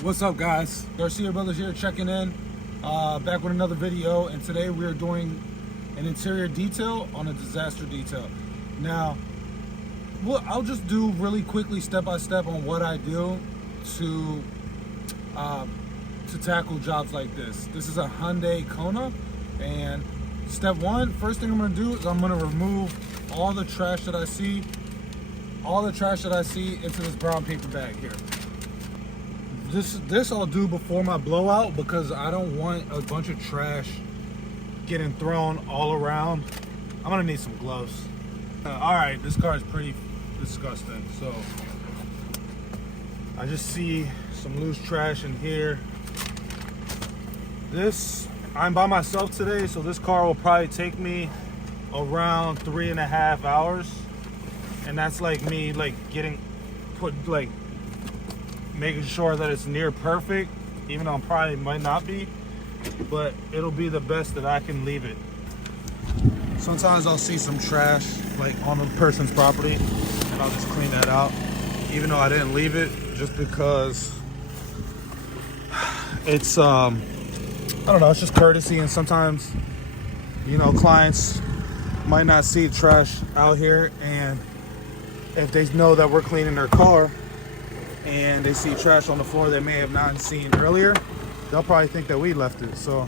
What's up, guys? Garcia Brothers here, checking in, back with another video, and today we are doing an interior detail on a disaster detail. Now, I'll just do really quickly, step by step, on what I do to tackle jobs like this. This is a Hyundai Kona, and step one, first thing I'm going to do is I'm going to remove all the trash that I see, into this brown paper bag here. This I'll do before my blowout because I don't want a bunch of trash getting thrown all around. I'm gonna need some gloves. All right, this car is pretty disgusting. So I just see some loose trash in here. I'm by myself today, so this car will probably take me around 3.5 hours, and that's like me making sure that it's near perfect, even though I probably might not be, but it'll be the best that I can leave it. Sometimes I'll see some trash like on a person's property and I'll just clean that out, even though I didn't leave it, just because it's I don't know, it's just courtesy. And sometimes, you know, clients might not see trash out here, and if they know that we're cleaning their car and they see trash on the floor they may have not seen earlier, they'll probably think that we left it. So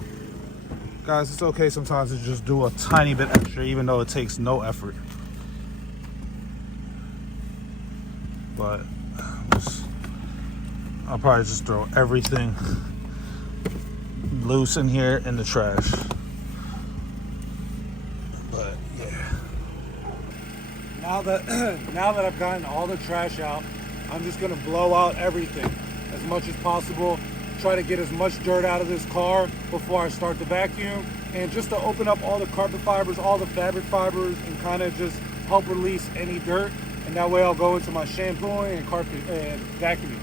guys, it's okay sometimes to just do a tiny bit extra, even though it takes no effort. But I'll probably just throw everything loose in here in the trash. But yeah, now that I've gotten all the trash out, I'm just gonna blow out everything as much as possible. Try to get as much dirt out of this car before I start the vacuum, and just to open up all the carpet fibers, all the fabric fibers, and kind of just help release any dirt. And that way I'll go into my shampooing and carpet and vacuuming.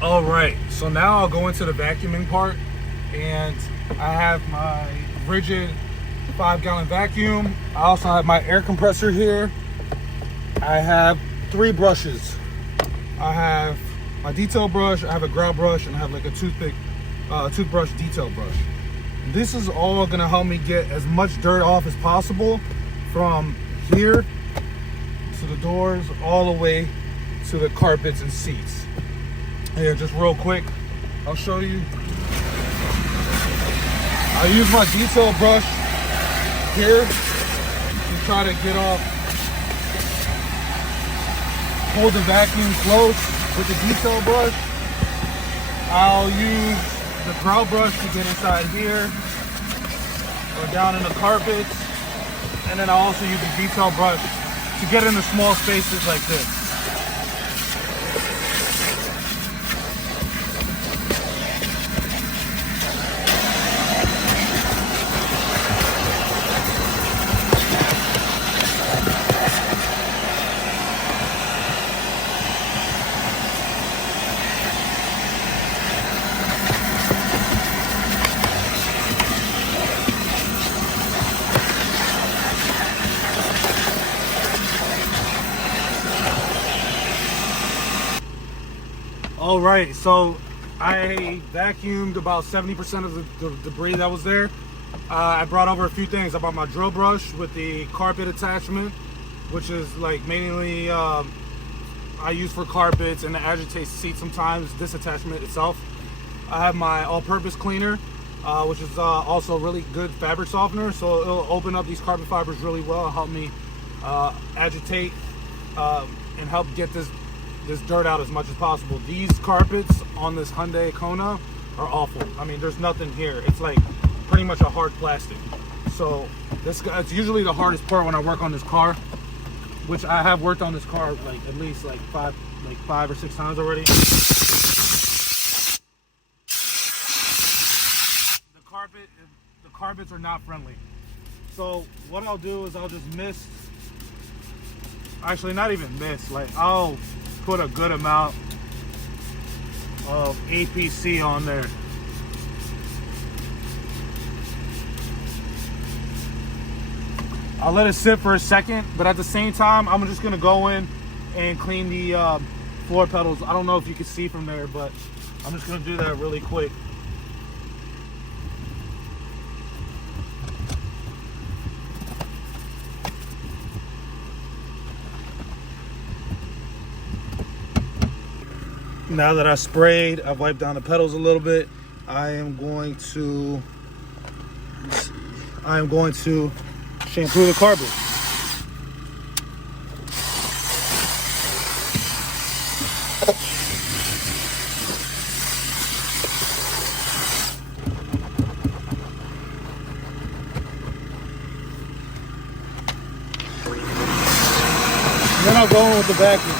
All right, so now I'll go into the vacuuming part, and I have my rigid 5-gallon vacuum. I also have my air compressor here. I have 3 brushes. I have my detail brush, I have a grout brush, and I have like a toothbrush detail brush. This is all gonna help me get as much dirt off as possible from here to the doors, all the way to the carpets and seats. Here, just real quick, I'll show you. I use my detail brush here to try to get off, hold the vacuum close with the detail brush. I'll use the grout brush to get inside here or down in the carpets, and then I'll also use the detail brush to get into small spaces like this. All right, so I vacuumed about 70% of the debris that was there. I brought over a few things. I brought my drill brush with the carpet attachment, which is like mainly I use for carpets and to agitate seats sometimes, this attachment itself. I have my all-purpose cleaner, which is also a really good fabric softener, so it'll open up these carpet fibers really well, help me agitate and help get this dirt out as much as possible. These carpets on this Hyundai Kona are awful. I mean, there's nothing here. It's like pretty much a hard plastic. So it's usually the hardest part when I work on this car, which I have worked on this car like at least like five or six times already. The carpets are not friendly. So what I'll do is I'll just mist, actually not even mist, like I'll put a good amount of APC on there. I'll let it sit for a second, but at the same time, I'm just gonna go in and clean the floor pedals. I don't know if you can see from there, but I'm just gonna do that really quick. Now that I sprayed, I've wiped down the pedals a little bit. I am going to shampoo the carpet. Then I'll go in with the vacuum.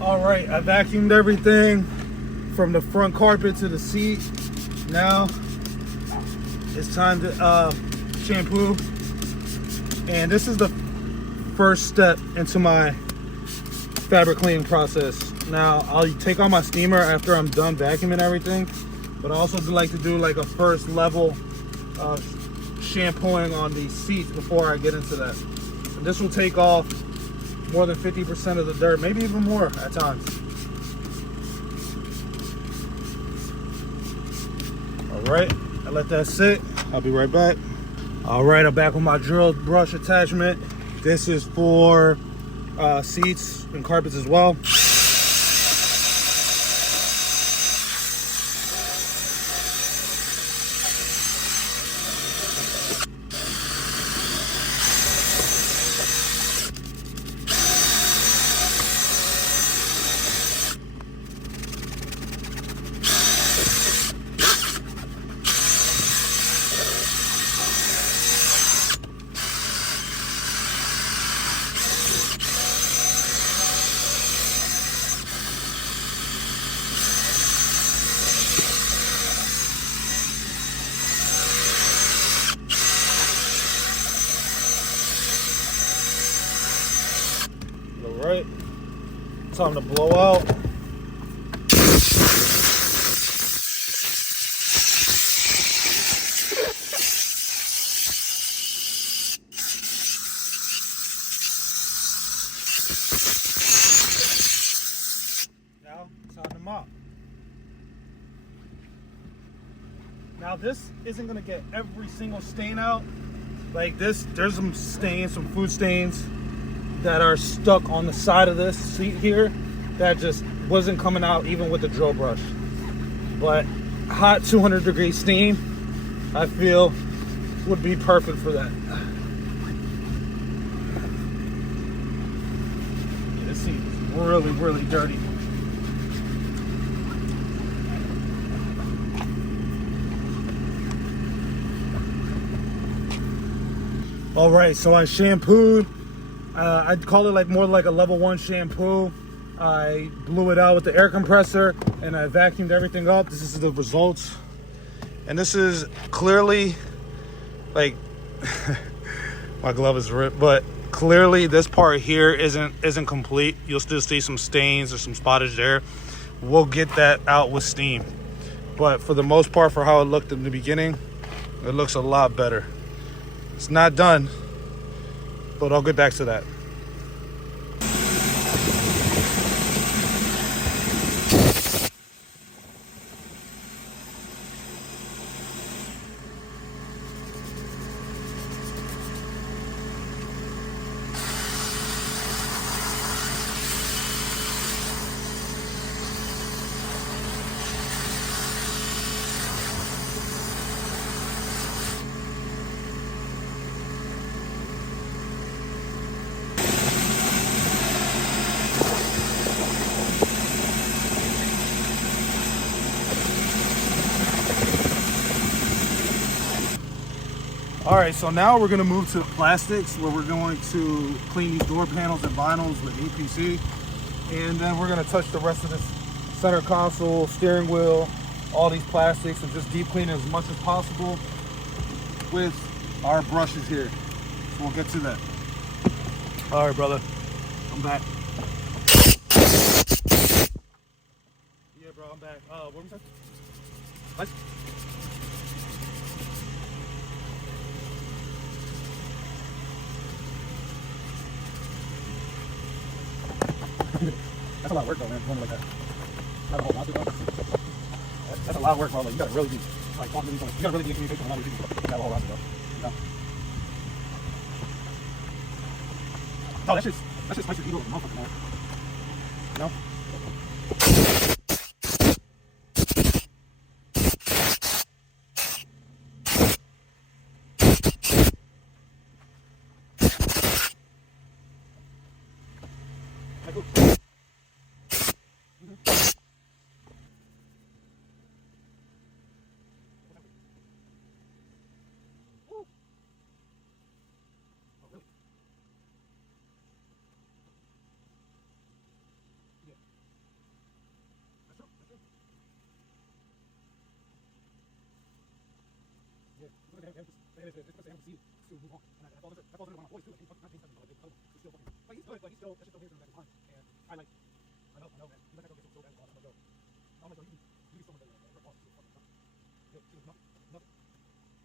All right, I vacuumed everything from the front carpet to the seat. Now it's time to shampoo. And this is the first step into my fabric cleaning process. Now I'll take on my steamer after I'm done vacuuming everything, but I also like to do like a first level shampooing on the seats before I get into that. And this will take off more than 50% of the dirt, maybe even more at times. All right, I let that sit. I'll be right back. All right, I'm back with my drill brush attachment. This is for seats and carpets as well. All right, time to blow out. Now, time to mop. Now this isn't gonna get every single stain out. Like this, there's some stains, some food stains that are stuck on the side of this seat here that just wasn't coming out even with the drill brush. But hot 200-degree steam, I feel, would be perfect for that. Yeah, this seat is really, really dirty. All right, so I shampooed. I'd call it like more like a level 1 shampoo. I blew it out with the air compressor and I vacuumed everything up. This is the results. And this is clearly like my glove is ripped, but clearly this part here isn't complete. You'll still see some stains or some spottage there. We'll get that out with steam. But for the most part, for how it looked in the beginning, it looks a lot better. It's not done, but I'll get back to that. All right, so now we're gonna move to plastics, where we're going to clean these door panels and vinyls with APC, and then we're gonna touch the rest of this center console, steering wheel, all these plastics, and just deep clean as much as possible with our brushes here. So we'll get to that. All right, brother, I'm back. Yeah, bro, I'm back. What were we saying? What? That's a lot of work though, man. Doing it like that. Not a whole lot, though. That's a lot of work, bro. Like, you gotta really be like talking to these, like, you gotta really be in communication with a lot of people. That whole lot, bro. You know? No, that shit's spicy ego like a motherfucker, man. You know? Like, ooh.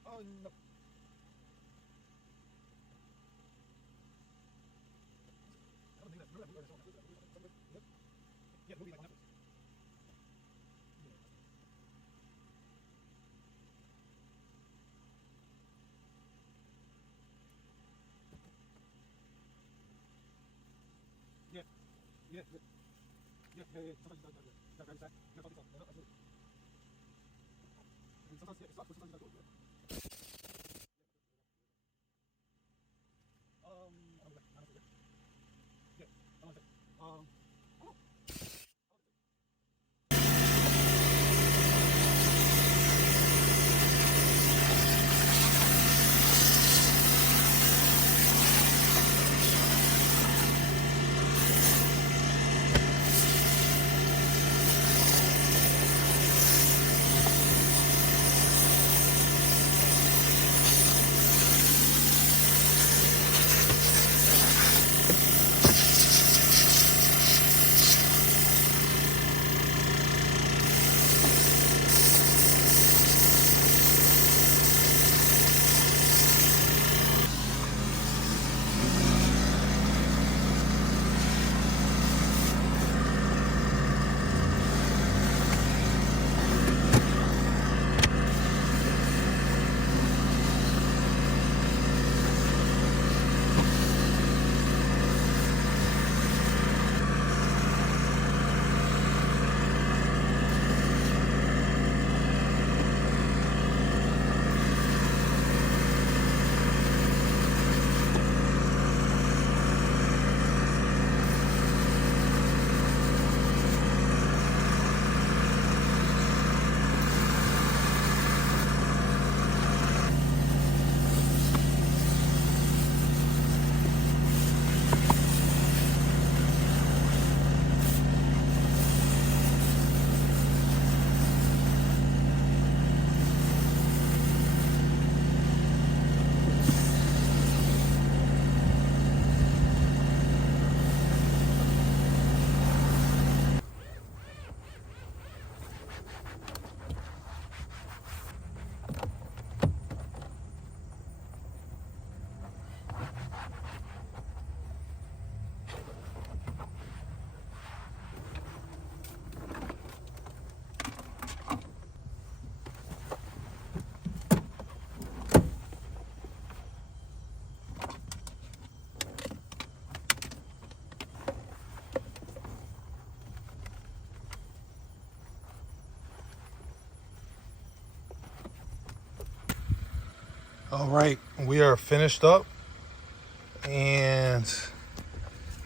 Oh no. I don't think that's remember that movie yeah, movie like on Netflix. Yeah. Yeah. Yeah. Yeah. Sometimes you gotta grab your sack. You gotta fuck yourself. Sometimes yeah, it sucks, but sometimes you gotta do it. I don't know. Yeah. I don't know. All right, we are finished up, and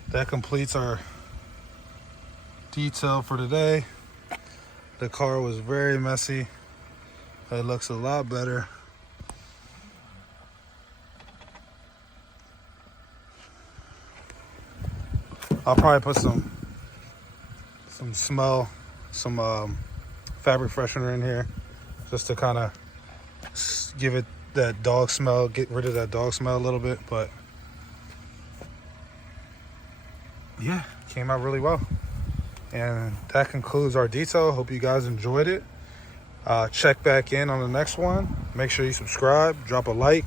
that completes our detail for today. The car was very messy. It looks a lot better. I'll probably put some smell, some fabric freshener in here, just to kind of give it that dog smell, get rid of that dog smell a little bit. But yeah, came out really well. And that concludes our detail. Hope you guys enjoyed it. Check back in on the next one. Make sure you subscribe, drop a like,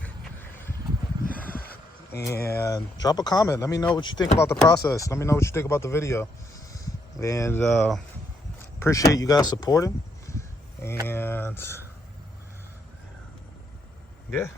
and drop a comment. Let me know what you think about the process. Let me know what you think about the video. And appreciate you guys supporting. And yeah.